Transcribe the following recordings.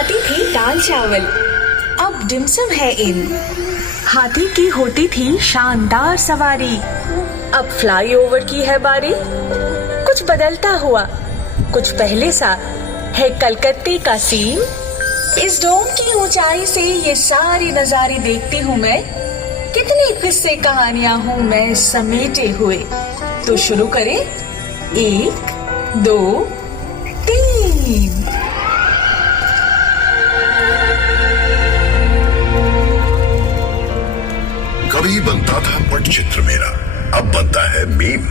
खाती थी दाल चावल, अब डिमसम है इन। हाथी की होती थी शानदार सवारी, अब फ्लाईओवर की है बारी। कुछ बदलता हुआ, कुछ पहले सा है कलकत्ते का सीन। इस डोम की ऊंचाई से ये सारी नजारे देखती हूँ मैं, कितनी किस्से कहानियां हूँ मैं समेटे हुए। तो शुरू करें, 1 2 3। कभी बनता था पटचित्र मेरा, अब बनता है मीम।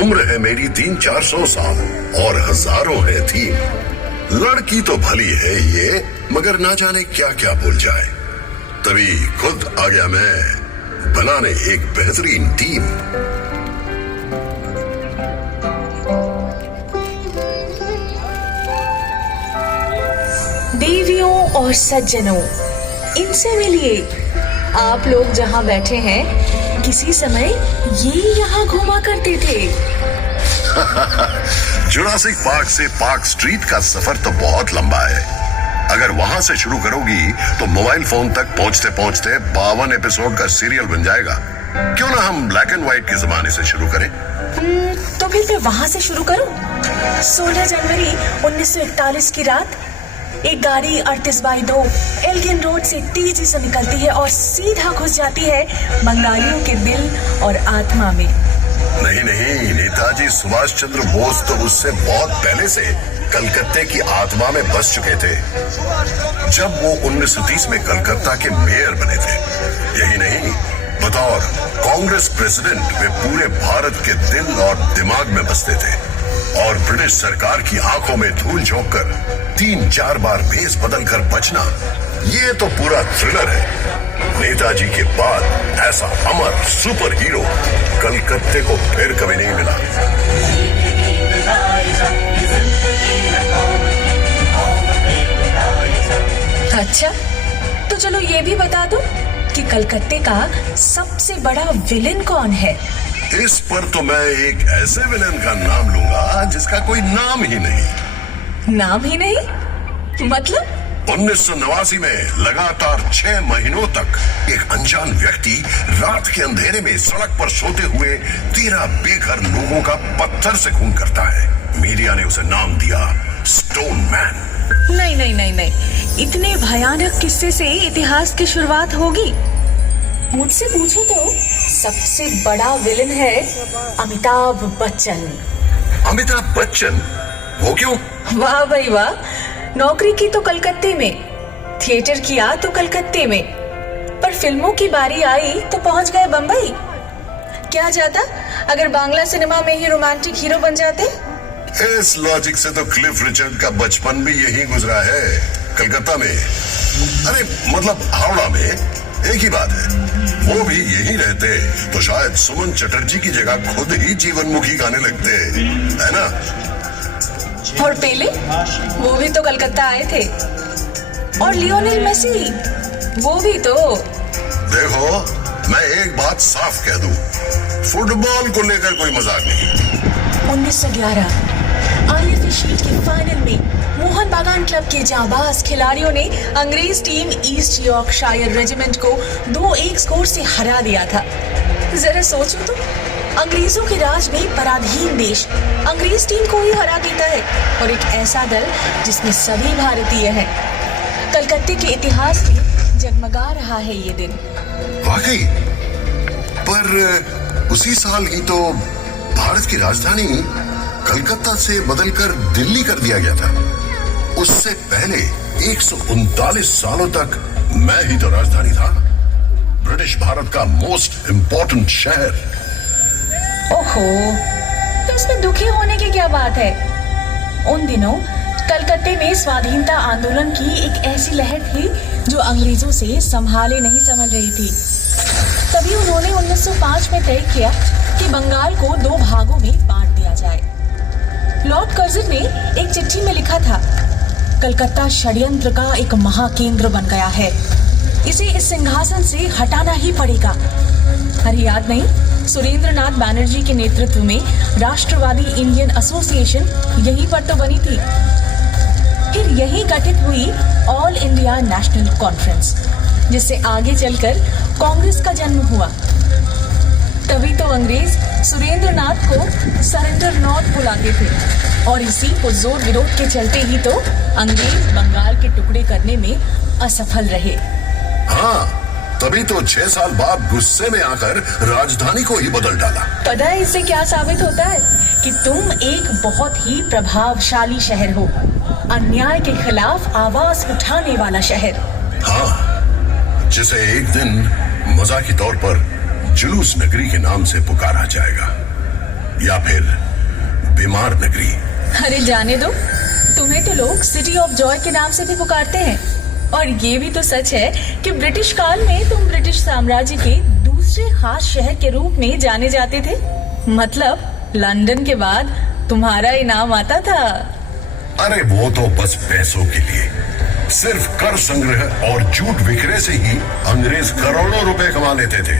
उम्र है मेरी 300-400 साल और हजारों है थीम। लड़की तो भली है ये, मगर ना जाने क्या क्या भूल जाए। तभी खुद आ गया मैं बनाने एक बेहतरीन टीम। देवियों और सज्जनों, इनसे मिलिए। आप लोग जहां बैठे हैं, किसी समय ये यहाँ घूमा करते थे। जुरासिक पार्क से पार्क स्ट्रीट का सफर तो बहुत लंबा है। अगर वहां से शुरू करोगी तो मोबाइल फोन तक पहुंचते पहुंचते 52 एपिसोड का सीरियल बन जाएगा। क्यों ना हम ब्लैक एंड व्हाइट के जमाने से शुरू करें? तो फिर मैं वहां से शुरू करूं। 16 जनवरी 1941 की रात एक गाड़ी 38/2 एल्गिन रोड से तेजी से निकलती है और सीधा घुस जाती है बंगालियों के दिल और आत्मा में। नहीं, नेताजी सुभाष चंद्र बोस तो उससे बहुत पहले से कलकत्ते की आत्मा में बस चुके थे, जब वो 1930 में कलकत्ता के मेयर बने थे। यही नहीं, बतौर कांग्रेस प्रेसिडेंट वे पूरे भारत के दिल और दिमाग में बसते थे और ब्रिटिश सरकार की आंखों में धूल झोंक कर 3-4 बार भेस बदल कर बचना, ये तो पूरा थ्रिलर है। नेताजी के बाद ऐसा अमर सुपर हीरो कलकत्ते को फिर कभी नहीं मिला। अच्छा, तो चलो ये भी बता दो कि कलकत्ते का सबसे बड़ा विलेन कौन है। इस पर तो मैं एक ऐसे विलेन का नाम लूंगा जिसका कोई नाम ही नहीं। नाम ही नहीं मतलब? 1989 में लगातार 6 महीनों तक एक अनजान व्यक्ति रात के अंधेरे में सड़क पर सोते हुए 13 बेघर लोगों का पत्थर से खून करता है। मीडिया ने उसे नाम दिया स्टोन मैन। नहीं, इतने भयानक किस्से से इतिहास की शुरुआत होगी? मुझसे पूछो तो सबसे बड़ा विलेन है अमिताभ बच्चन। अमिताभ बच्चन? वो क्यों? वाह भाई वाह, नौकरी की तो कलकत्ते में, थिएटर किया तो कलकत्ते में, पर फिल्मों की बारी आई तो पहुंच गए बंबई। क्या जाता अगर बांग्ला सिनेमा में ही रोमांटिक हीरो बन जाते? इस लॉजिक से तो क्लिफ रिचर्ड का बचपन भी यही गुजरा है, कलकत्ता में। अरे मतलब हावड़ा में, एक ही बात है। वो भी यही रहते तो शायद सुमन चटर्जी की जगह खुद ही जीवनमुखी गाने लगते, है ना? और पेले, वो भी तो कलकत्ता आए थे। और लियोनेल मेसी, वो भी तो। देखो, मैं एक बात साफ कह दूं, फुटबॉल को लेकर कोई मजाक नहीं। 1911 IFA शीट के फाइनल में मोहन बागान क्लब के जांबाज खिलाड़ियों ने अंग्रेज टीम ईस्ट यॉर्कशायर रेजिमेंट को 2-1 स्कोर से हरा दिया था। जरा सोचो तो, अंग्रेजों के राज में पराधीन देश अंग्रेज टीम को ही हरा देता है, और एक ऐसा दल जिसमें सभी भारतीय हैं। कलकत्ते के इतिहास में जगमगा रहा है ये दिन। वाकई, पर उसी साल ही तो भारत की राजधानी कलकत्ता से बदलकर दिल्ली कर दिया गया था। उससे पहले 139 सालों तक मैं ही तो राजधानी था, ब्रिटिश भारत का मोस्ट इंपॉर्टेंट शहर। ओहो, तो इसमें दुखी होने की क्या बात है? उन दिनों कलकत्ते में स्वाधीनता आंदोलन की एक ऐसी लहर थी जो अंग्रेजों से संभाले नहीं संभल रही थी। तभी उन्होंने 1905 में तय किया कि बंगाल को 2 भागों में बांट दिया जाए। लॉर्ड कर्जन ने एक चिट्ठी में लिखा था, कलकत्ता षड्यंत्र का एक महाकेंद्र बन गया है, इसे इस सिंहासन से हटाना ही पड़ेगा। अरे याद नहीं, सुरेंद्रनाथ बैनर्जी के नेतृत्व में राष्ट्रवादी इंडियन एसोसिएशन यहीं पर तो बनी थी। फिर यही गठित हुई ऑल इंडिया नेशनल कॉन्फ्रेंस, जिससे आगे चलकर कांग्रेस का जन्म हुआ। तभी तो अंग्रेज सुरेंद्र नाथ को सरेंडर नॉट बुलाते थे और इसी पुरजोर विरोध के चलते ही तो अंग्रेज बंगाल के टुकड़े करने में असफल रहे। हाँ, तभी तो 6 साल बाद गुस्से में आकर राजधानी को ही बदल डाला। पता है इससे क्या साबित होता है? कि तुम एक बहुत ही प्रभावशाली शहर हो, अन्याय के खिलाफ आवाज उठाने वाला शहर। हाँ, जिसे एक दिन मजाकी तौर पर जुलूस नगरी के नाम से पुकारा जाएगा, या फिर बीमार नगरी। अरे जाने दो, तुम्हें तो लोग सिटी ऑफ जॉय के नाम से भी पुकारते हैं। और ये भी तो सच है कि ब्रिटिश काल में तुम ब्रिटिश साम्राज्य के दूसरे खास शहर के रूप में जाने जाते थे। मतलब लंदन के बाद तुम्हारा ही नाम आता था। अरे वो तो बस पैसों के लिए, सिर्फ कर संग्रह और झूठ विक्रय से ही अंग्रेज करोड़ों रुपए कमा लेते थे।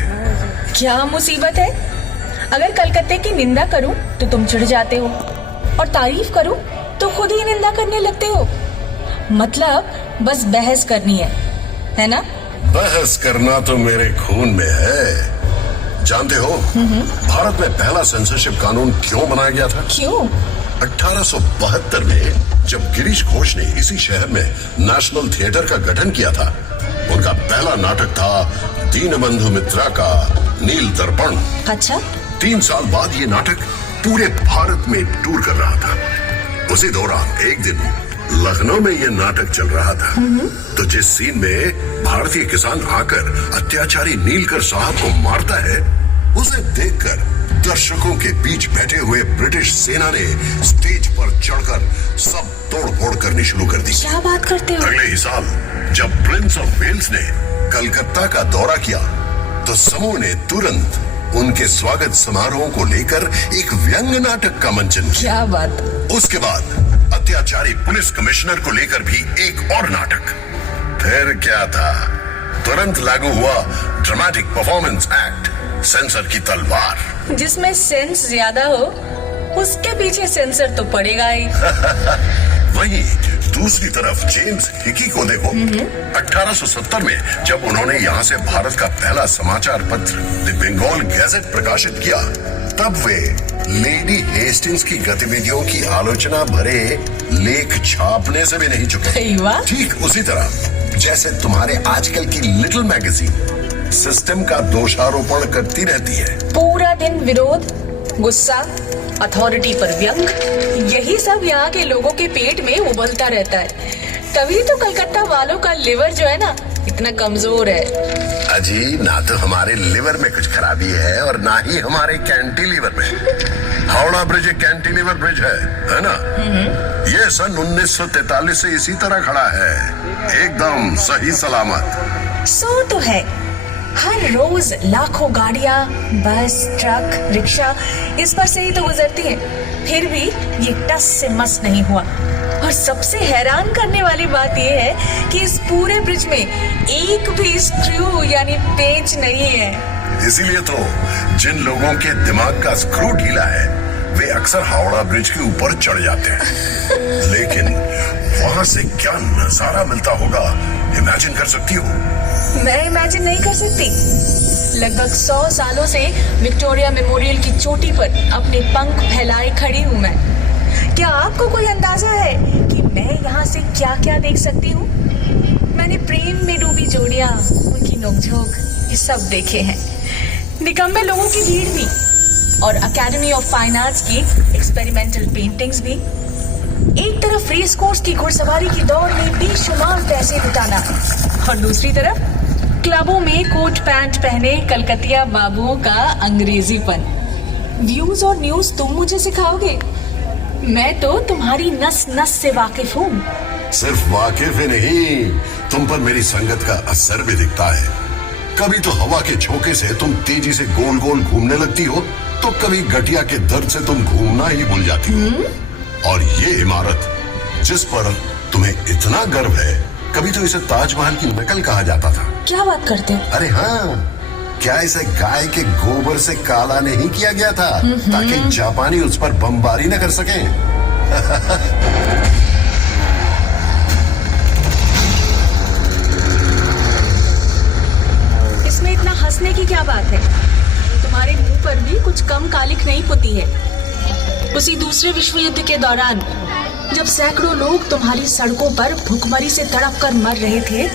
क्या मुसीबत है? अगर कलकत्ते की निंदा करूं तो तुम चिढ़ जाते हो, और तारीफ करूं तो खुद ही निंदा करने लगते हो। मतलब बस बहस करनी है ना? बहस करना तो मेरे खून में है। जानते हो भारत में पहला सेंसरशिप कानून क्यों बनाया गया था? क्यों? 1872 में जब गिरीश घोष ने इसी शहर में नेशनल थिएटर का गठन किया था, उनका पहला नाटक था दीनबंधु मित्रा का नील दर्पण। अच्छा। 3 साल बाद ये नाटक पूरे भारत में टूर कर रहा था। उसी दौरान एक दिन लखनऊ में यह नाटक चल रहा था, तो जिस सीन में भारतीय किसान आकर अत्याचारी नीलकर साहब को मारता है, उसे देखकर दर्शकों के बीच बैठे हुए ब्रिटिश सेना ने स्टेज पर चढ़कर सब तोड़ फोड़ करनी शुरू कर दी। क्या बात करते हो? अगले ही साल जब प्रिंस ऑफ वेल्स ने कलकत्ता का दौरा किया, तो समूह ने तुरंत उनके स्वागत समारोह को लेकर एक व्यंग्य नाटक का मंचन किया। क्या बात? उसके बाद अत्याचारी पुलिस कमिश्नर को लेकर भी एक और नाटक। फिर क्या था, तुरंत लागू हुआ ड्रामेटिक परफॉर्मेंस एक्ट, सेंसर की तलवार। जिसमें सेंस ज्यादा हो उसके पीछे सेंसर तो पड़ेगा ही। वहीं दूसरी तरफ जेम्स हिकी को देखो। 1870 में जब उन्होंने यहाँ से भारत का पहला समाचार पत्र द बंगाल गैजेट प्रकाशित किया, तब वे लेडी हेस्टिंग्स की गतिविधियों की आलोचना भरे लेख छापने से भी नहीं चुके। ठीक उसी तरह जैसे तुम्हारे आजकल की लिटिल मैगजीन सिस्टम का दोषारोपण करती रहती है। पूरा दिन विरोध, गुस्सा, अथॉरिटी पर व्यंग, यही सब यहाँ के लोगों के पेट में उबलता रहता है। तभी तो कलकत्ता वालों का लिवर जो है ना, इतना कमजोर है। अजी, ना तो हमारे लिवर में कुछ खराबी है और ना ही हमारे कैंटिलीवर में। हावड़ा ब्रिज एक कैंटिलीवर ब्रिज है ना? ये सन 1943 से इसी तरह खड़ा है, एकदम सही सलामत। सो तो है, हर रोज लाखों गाड़ियां, बस, ट्रक, रिक्शा इस पर से ही तो गुजरती हैं, फिर भी ये टस से मस नहीं हुआ। और सबसे हैरान करने वाली बात ये है कि इस पूरे ब्रिज में एक भी स्क्रू यानी पेंच नहीं है। इसीलिए तो जिन लोगों के दिमाग का स्क्रू ढीला है, वे अक्सर हावड़ा ब्रिज के ऊपर चढ़ जाते हैं। लेकिन वहां से क्या नजारा मिलता होगा, इमेजिन कर सकती हो? मैं इमेजिन नहीं कर सकती। लगभग 100 सालों से विक्टोरिया मेमोरियल की चोटी पर अपने पंख फैलाए खड़ी हूँ मैं। क्या आपको कोई अंदाजा है कि मैं यहाँ से क्या क्या देख सकती हूँ? मैंने प्रेम में डूबी जोड़ियाँ, उनकी नोकझोंक, ये सब देखे हैं। निकम्मे लोगों की भीड़ भी, और अकेडमी ऑफ फाइन आर्ट्स की एक्सपेरिमेंटल पेंटिंग्स भी। एक तरफ रेस कोर्स की घुड़सवारी की दौड़ में बेशुमार पैसे लुटाना, और दूसरी तरफ क्लबों में कोट पैंट पहने कलकतिया बाबुओं का अंग्रेजीपन। व्यूज और न्यूज तुम मुझे सिखाओगे? मैं तो तुम्हारी नस नस से वाकिफ हूँ। सिर्फ वाकिफ ही नहीं, तुम पर मेरी संगत का असर भी दिखता है। कभी तो हवा के झोंके से तुम तेजी से गोल गोल घूमने लगती हो, तो कभी गठिया के दर्द से तुम घूमना ही भूल जाती हो। और ये इमारत जिस पर तुम्हें इतना गर्व है, कभी तो इसे ताजमहल की नकल कहा जाता था। क्या बात करते हो? अरे हाँ, क्या इसे गाय के गोबर से काला नहीं किया गया था ताकि जापानी उस पर बमबारी न कर सकें? क्या बात है, तुम्हारे मुंह पर भी कुछ कम कालिख नहीं पुती है। उसी दूसरे विश्व युद्ध के दौरान जब सैकड़ों लोग तुम्हारी सड़कों पर भूखमरी से तड़प कर मर रहे थे,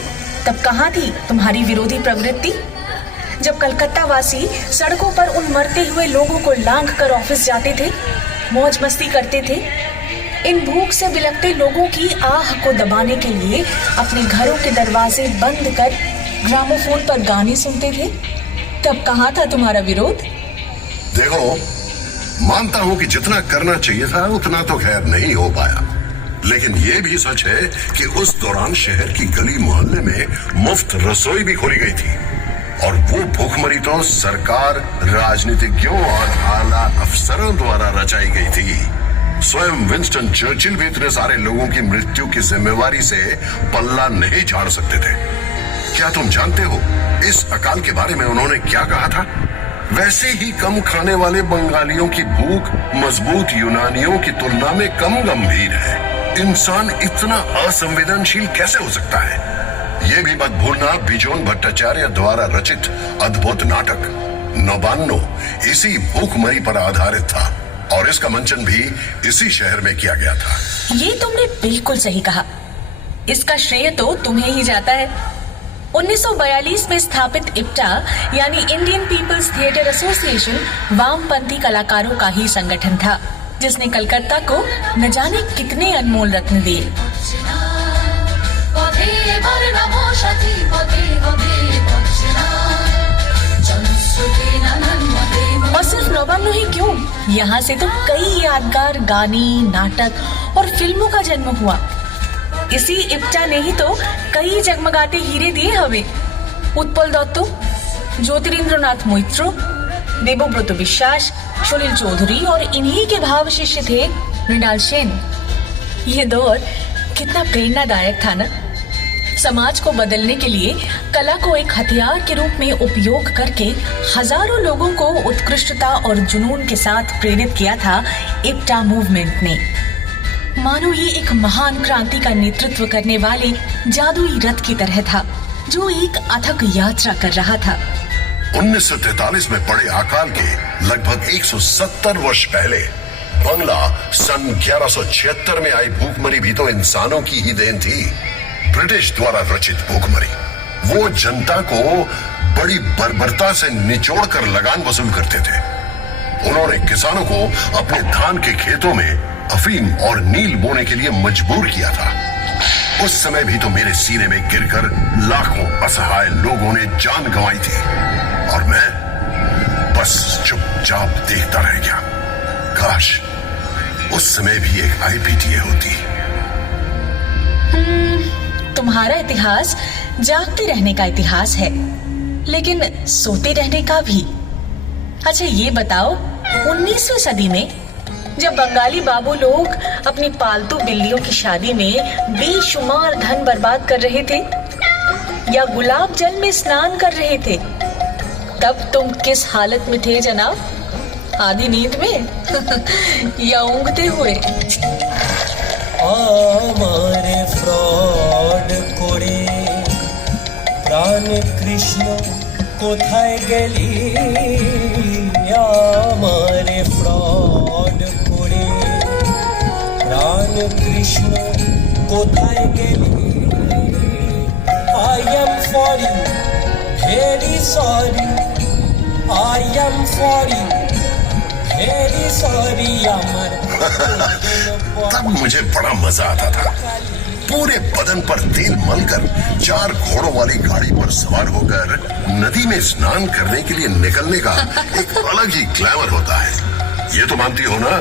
तब कहाँ थी तुम्हारी विरोधी प्रवृत्ति? जब कलकत्ता वासी सड़कों पर उन मरते हुए लोगों को लांघ कर ऑफिस जाते थे, मौज मस्ती करते थे, इन भूख से बिलखते लोगों की आह को दबाने के लिए अपने घरों के दरवाजे बंद कर ग्रामोफोन पर गाने सुनते थे, तब कहाँ था तुम्हारा विरोध? देखो, मानता हूं कि जितना करना चाहिए था उतना तो खैर नहीं हो पाया, लेकिन ये भी सच है कि उस दौरान शहर की गली मोहल्ले में मुफ्त रसोई भी खोली गई थी, और वो भूखमरी तो सरकार, राजनीतिज्ञों और आला अफसरों द्वारा रचाई गई थी। स्वयं विंस्टन चर्चिल भी इतने सारे लोगों की मृत्यु की जिम्मेवारी से पल्ला नहीं झाड़ सकते थे। क्या तुम जानते हो इस अकाल के बारे में उन्होंने क्या कहा था? वैसे ही कम खाने वाले बंगालियों की भूख मजबूत यूनानियों की तुलना में कम गंभीर है। इंसान इतना असंवेदनशील कैसे हो सकता है? ये भी मत भूलना, बिजोन भट्टाचार्य द्वारा रचित अद्भुत नाटक नौबान्नो इसी भूखमरी पर आधारित था, और इसका मंचन भी इसी शहर में किया गया था। ये तुमने बिल्कुल सही कहा। इसका श्रेय तो तुम्हें ही जाता है। 1942 में स्थापित इप्टा यानी इंडियन पीपल्स थिएटर एसोसिएशन वामपंथी कलाकारों का ही संगठन था, जिसने कलकत्ता को न जाने कितने अनमोल रत्न दिए। और सिर्फ नौबान्नो ही क्यों, यहाँ से तो कई यादगार गाने, नाटक और फिल्मों का जन्म हुआ। इसी इप्टा ने ही तो कई जगमगाते हीरे दिए हमें। उत्पल दत्तो, ज्योतिरिंद्रनाथ मोइत्रो, देवव्रत विश्वास, सलिल चौधरी और इन्हीं के भाव शिष्य थे मृणाल सेन। ये दौर कितना प्रेरणादायक था ना। समाज को बदलने के लिए कला को एक हथियार के रूप में उपयोग करके हजारों लोगों को उत्कृष्टता और जुनून के साथ प्रेरित किया था इप्टा मूवमेंट ने। मानो ये एक महान क्रांति का नेतृत्व करने वाले जादुई रथ की तरह था, जो एक अथक यात्रा कर रहा था। 1943 में पड़े अकाल के लगभग 170 वर्ष पहले बंगला सन 1176 में आई भूखमरी भी तो इंसानों की ही देन थी। ब्रिटिश द्वारा रचित भूखमरी वो जनता को बड़ी बर्बरता से निचोड़ कर लगान वसूल करते थे। उन्होंने किसानों को अपने धान के खेतों में अफीम और नील बोने के लिए मजबूर किया था। उस समय भी तो मेरे सीने में गिरकर लाखों असहाय लोगों ने जान गंवाई थी, और मैं बस चुपचाप देखता रह गया। काश उस समय भी एक आईपीटीए होती। तुम्हारा इतिहास जागते रहने का इतिहास है, लेकिन सोते रहने का भी। अच्छा ये बताओ, 19वीं सदी में जब बंगाली बाबू लोग अपनी पालतू बिल्लियों की शादी में बेशुमार धन बर्बाद कर रहे थे या गुलाब जल में स्नान कर रहे थे, तब तुम किस हालत में थे जनाब? आधी नींद में या ऊँघते हुए? আমারে ফ্রড করে প্রাণ কৃষ্ণ কোথায় গেলি? আমারে ফ্রড করে প্রাণ কৃষ্ণ কোথায় গেলি? I am sorry, very sorry, I am sorry, very sorry, আমার तब मुझे बड़ा मजा आता था। पूरे बदन पर तेल मलकर 4 घोड़ों वाली गाड़ी पर सवार होकर नदी में स्नान करने के लिए निकलने का एक अलग ही ग्लैमर होता है। ये तो मानती हो ना?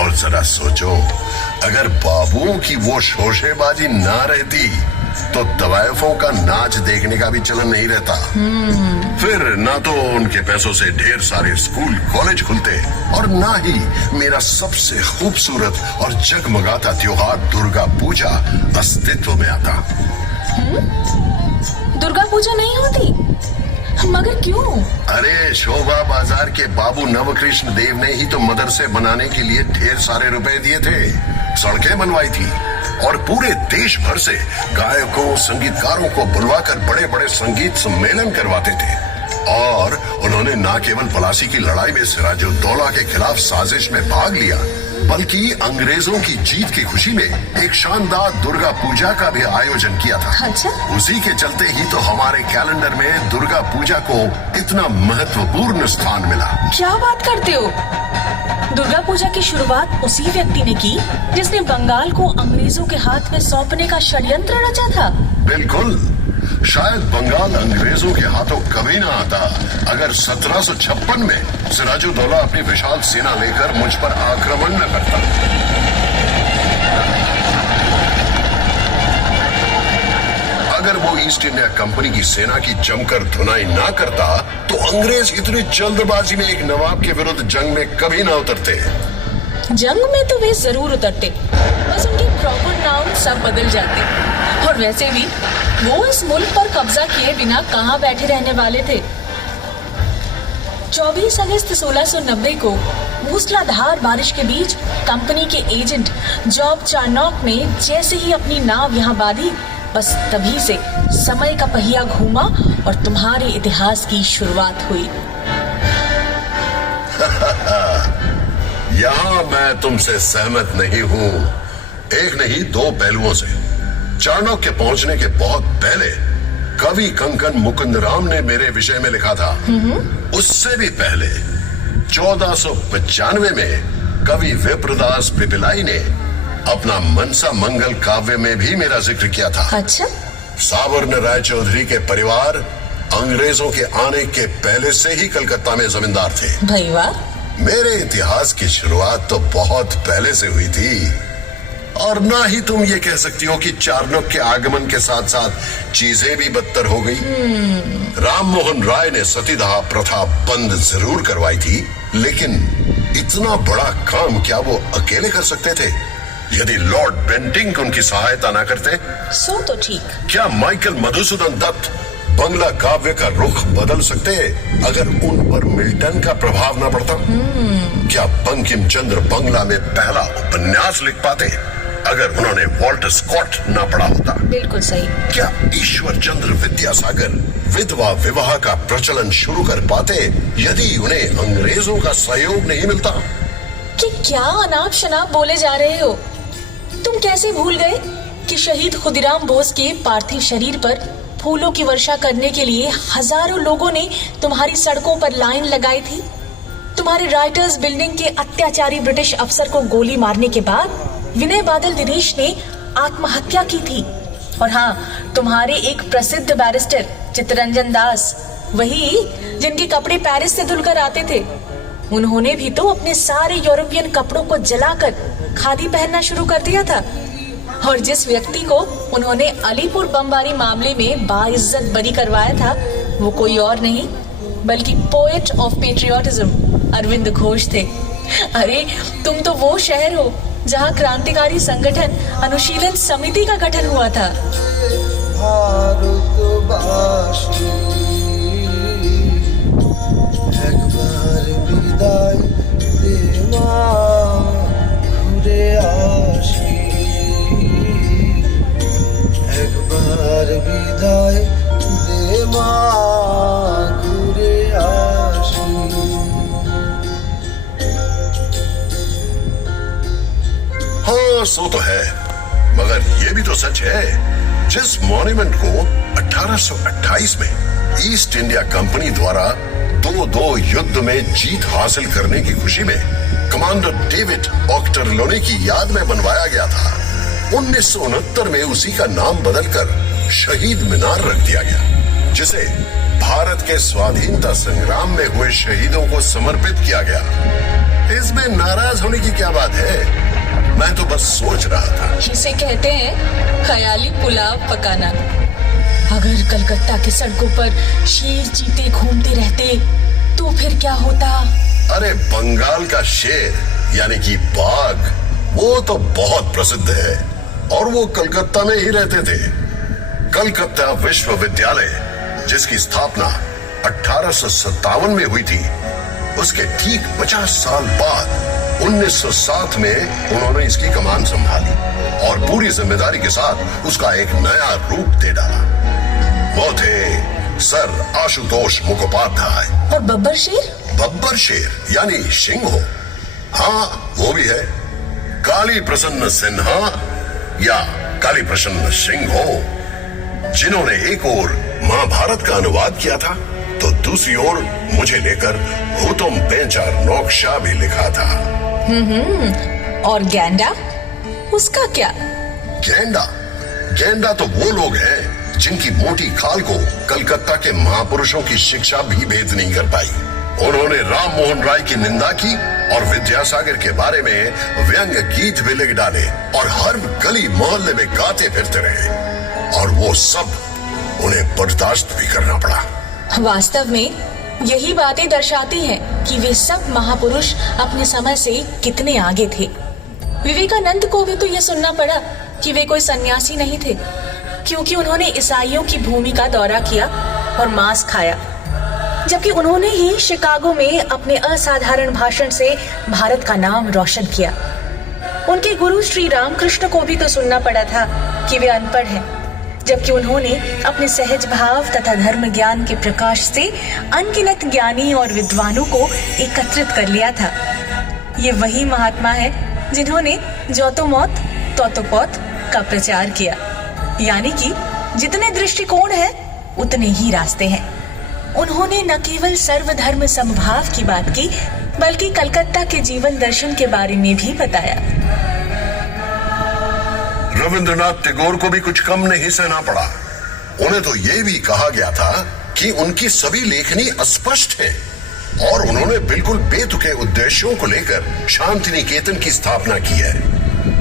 और जरा सोचो, अगर बाबुओं की वो शोशेबाजी ना रहती तो तवायफों का नाच देखने का भी चलन नहीं रहता। फिर ना तो उनके पैसों से ढेर सारे स्कूल कॉलेज खुलते, और ना ही मेरा सबसे खूबसूरत और जगमगाता त्योहार दुर्गा पूजा अस्तित्व में आता। दुर्गा पूजा नहीं होती? मगर क्यों? अरे शोभा बाजार के बाबू नवकृष्ण देव ने ही तो मदरसे बनाने के लिए ढेर सारे रुपए दिए थे, सड़कें बनवाई थी, और पूरे देश भर से गायकों संगीतकारों को बुलवाकर बड़े बड़े संगीत सम्मेलन करवाते थे। और उन्होंने न केवल पलासी की लड़ाई में सिराजुद्दौला के खिलाफ साजिश में भाग लिया, बल्कि अंग्रेजों की जीत की खुशी में एक शानदार दुर्गा पूजा का भी आयोजन किया था। अच्छा। उसी के चलते ही तो हमारे कैलेंडर में दुर्गा पूजा को इतना महत्वपूर्ण स्थान मिला। क्या बात करते हो? दुर्गा पूजा की शुरुआत उसी व्यक्ति ने की जिसने बंगाल को अंग्रेजों के हाथ में सौंपने का षड्यंत्र रचा था। बिल्कुल। शायद बंगाल अंग्रेजों के हाथों कभी ना आता अगर 1756 में सिराजुद्दौला अपनी विशाल सेना लेकर मुझ पर आक्रमण न करता। अगर वो ईस्ट इंडिया कंपनी की सेना की जमकर धुनाई ना करता तो अंग्रेज इतनी जल्दबाजी में एक नवाब के विरुद्ध जंग में कभी ना उतरते। जंग में तो वे जरूर उतरते, बस उनके प्रॉपर नाउन सब बदल जाते। और वैसे भी वो इस मुल्क पर कब्जा किए बिना कहाँ बैठे रहने वाले थे। 24 अगस्त 1690 को मूसलाधार बारिश के बीच कंपनी के एजेंट जॉब चार्नॉक ने जैसे ही अपनी नाव यहाँ बांधी, बस तभी से समय का पहिया घूमा और तुम्हारे इतिहास की शुरुआत हुई। यहाँ मैं तुमसे सहमत नहीं हूँ, एक नहीं दो पहलुओं से। चाणक्य के पहुंचने के बहुत पहले कवि कंकन मुकुंदराम ने मेरे विषय में लिखा था। उससे भी पहले 1495 में कवि विप्रदास पिपिलाई ने अपना मनसा मंगल काव्य में भी मेरा जिक्र किया था। अच्छा। सावर्ण राय चौधरी के परिवार अंग्रेजों के आने के पहले से ही कलकत्ता में जमींदार थे। भाई वाह। मेरे इतिहास की शुरुआत तो बहुत पहले से हुई थी, और ना ही तुम ये कह सकती हो कि चाणक्य के आगमन के साथ साथ चीजें भी बदतर हो गई। राम मोहन राय ने सतीदाह प्रथा बंद जरूर करवाई थी, लेकिन इतना बड़ा काम क्या वो अकेले कर सकते थे यदि लॉर्ड बेंटिंक उनकी सहायता ना करते? सो तो ठीक। क्या माइकल मधुसूदन दत्त बंगला काव्य का रुख बदल सकते अगर उन पर मिल्टन का प्रभाव ना पड़ता? क्या बंकिम चंद्र बंगला में पहला उपन्यास लिख पाते अगर उन्होंने वॉल्टर स्कॉट ना पढ़ा होता? बिल्कुल सही। क्या ईश्वर चंद्र विद्यासागर विधवा विवाह का प्रचलन शुरू कर पाते यदि उन्हें अंग्रेजों का सहयोग नहीं मिलता? कि क्या अनाप शनाप बोले जा रहे हो? तुम कैसे भूल गए कि शहीद खुदीराम बोस के पार्थिव शरीर पर फूलों की वर्षा करने के लिए हजारों लोगों ने तुम्हारी सड़कों पर लाइन लगाई थी। तुम्हारे राइटर्स बिल्डिंग के अत्याचारी ब्रिटिश अफसर को गोली मारने के बाद विनय बादल दिनेश ने आत्महत्या की थी। और हाँ, तुम्हारे एक प्रसिद्ध बैरिस्टर चित्तरंजन दास, वही जिनके कपड़े पेरिस से धुलकर आते थे, उन्होंने भी तो अपने सारे यूरोपियन कपड़ों को जलाकर खादी पहनना शुरू कर दिया था। और जिस व्यक्ति को उन्होंने अलीपुर बमबारी मामले में बाइज्जत बरी करवाया था, वो कोई और नहीं बल्कि poet of patriotism Arvind Ghosh थे। अरे तुम तो वो शहर हो जहाँ क्रांतिकारी संगठन अनुशीलन समिति का गठन हुआ था। भारतवासी একবার বিদায় দে মা ঘুরে আসি, একবার বিদায় দে মা ঘুরে আসি। हाँ, सो तो है, मगर ये भी तो सच है, जिस मॉन्यूमेंट को 1828 में ईस्ट इंडिया कंपनी द्वारा दो युद्ध में जीत हासिल करने की खुशी में कमांडर डेविड ऑक्टरलोनी की याद में बनवाया गया था, 1969 में उसी का नाम बदलकर शहीद मीनार रख दिया गया, जिसे भारत के स्वाधीनता संग्राम में हुए शहीदों को समर्पित किया गया। इसमें नाराज होने की क्या बात है? मैं तो बस सोच रहा था। इसे कहते हैं ख्याली पुलाव पकाना। अगर कलकत्ता की सड़कों पर शेर चीते घूमते रहते तो फिर क्या होता? अरे बंगाल का शेर यानी कि बाघ, वो तो बहुत प्रसिद्ध है और वो कलकत्ता में ही रहते थे। कलकत्ता विश्वविद्यालय, जिसकी स्थापना 1857 में हुई थी, उसके ठीक 50 साल बाद 1907 में उन्होंने इसकी कमान संभाली और पूरी जिम्मेदारी के साथ उसका एक नया रूप दे डाला। वो थे सर आशुतोष मुखोपाध्याय। और बब्बर शेर? बब्बर शेर यानी सिंह, हाँ वो भी है। काली प्रसन्न सिन्हा या काली प्रसन्न सिंह, जिन्होंने एक ओर महाभारत का अनुवाद किया था तो दूसरी ओर मुझे लेकर हुतुम पेंचार नौकशा भी लिखा था। और गैंडा, उसका क्या? गैंडा तो वो लोग हैं जिनकी मोटी खाल को कलकत्ता के महापुरुषों की शिक्षा भी भेद नहीं कर पाई। उन्होंने राम मोहन राय की निंदा की और विद्यासागर के बारे में व्यंग गीत भी लिख डाले और हर गली मोहल्ले में गाते फिरते रहे, और वो सब उन्हें बर्दाश्त भी करना पड़ा। वास्तव में यही बातें दर्शाती हैं कि वे सब महापुरुष अपने समय से कितने आगे थे। विवेकानंद को भी तो यह सुनना पड़ा कि वे कोई सन्यासी नहीं थे, क्योंकि उन्होंने ईसाइयों की भूमि का दौरा किया और मांस खाया, जबकि उन्होंने ही शिकागो में अपने असाधारण भाषण से भारत का नाम रोशन किया। उनके गुरु श्री रामकृष्ण को भी तो सुनना पड़ा था कि वे अनपढ़ हैं, जबकि उन्होंने अपने सहज भाव तथा धर्म ज्ञान के प्रकाश से अनगिनत ज्ञानी और विद्वानों को एकत्रित कर लिया था। ये वही महात्मा है जिन्होंने ज्योतो मौत तोतो पौत का प्रचार किया, यानी कि जितने दृष्टिकोण है उतने ही रास्ते हैं। उन्होंने न केवल सर्वधर्म समभाव की बात की, बल्कि कलकत्ता के जीवन दर्शन के बारे में भी बताया। रविंद्रनाथ टैगोर को भी कुछ कम नहीं सहना पड़ा। उन्हें तो ये भी कहा गया था कि उनकी सभी लेखनी अस्पष्ट है, और उन्होंने बिल्कुल बेतुके उद्देश्यों को लेकर शांति निकेतन की स्थापना की है।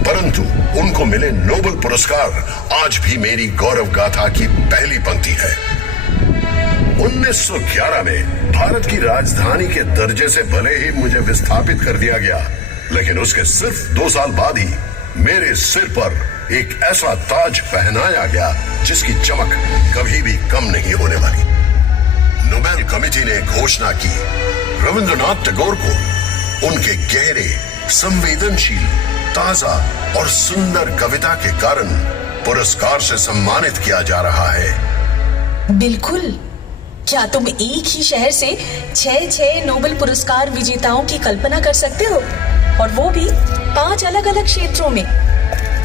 परंतु उनको मिले नोबेल पुरस्कार आज भी मेरी गौरव गाथा की पहली पंक्ति है। 1911 में भारत की राजधानी के दर्जे से भले ही मुझे विस्थापित कर दिया गया, लेकिन उसके सिर्फ 2 साल बाद ही मेरे सिर पर एक ऐसा ताज पहनाया गया जिसकी चमक कभी भी कम नहीं होने वाली। नोबेल कमेटी ने घोषणा की रविंद्रनाथ टैगोर को उनके गहरे, संवेदनशील, ताजा और सुंदर कविता के कारण पुरस्कार से सम्मानित किया जा रहा है। बिल्कुल। क्या तुम एक ही शहर से 6 नोबेल पुरस्कार विजेताओं की कल्पना कर सकते हो, और वो भी 5 अलग अलग क्षेत्रों में?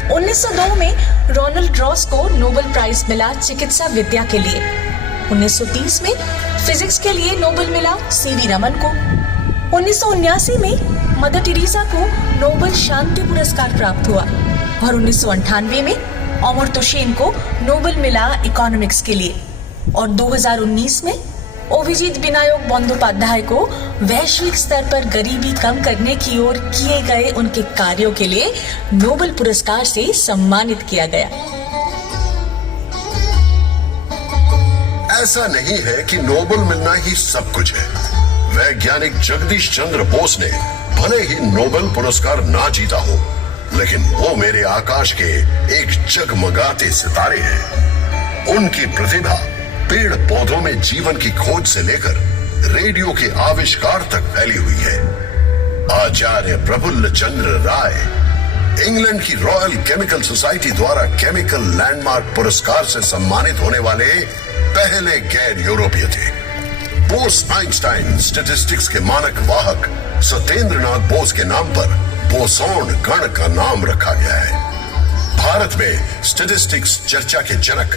1902 में रोनाल्ड रॉस को नोबेल प्राइज मिला चिकित्सा विद्या के लिए। 1930 में फिजिक्स के लिए नोबेल मिला सीवी रमन को। 1979 में मदर टेरेसा को नोबेल शांति पुरस्कार प्राप्त हुआ, और 1998 में अमर्त्य सेन को नोबेल मिला इकोनॉमिक्स के लिए, और 2019 में अभिजीत विनायक बंदोपाध्याय को वैश्विक स्तर पर गरीबी कम करने की ओर किए गए उनके कार्यों के लिए नोबेल पुरस्कार से सम्मानित किया गया। ऐसा नहीं है कि नोबेल मिलना ही सब कुछ है। वैज्ञानिक जगदीश चंद्र बोस ने भले ही नोबेल पुरस्कार ना जीता हो, लेकिन वो मेरे आकाश के एक जगमगाते सितारे हैं। उनकी प्रतिभा पेड़ पौधों में जीवन की खोज से लेकर रेडियो के आविष्कार तक फैली हुई है। आचार्य प्रफुल्ल चंद्र राय इंग्लैंड की रॉयल केमिकल सोसाइटी द्वारा केमिकल लैंडमार्क पुरस्कार से सम्मानित होने वाले पहले गैर यूरोपीय थे। बोस आइंस्टाइन स्टैटिस्टिक्स के मानक वाहक सत्येंद्रनाथ बोस के नाम पर बोसोन गण का नाम रखा गया है। भारत में स्टैटिस्टिक्स चर्चा के जनक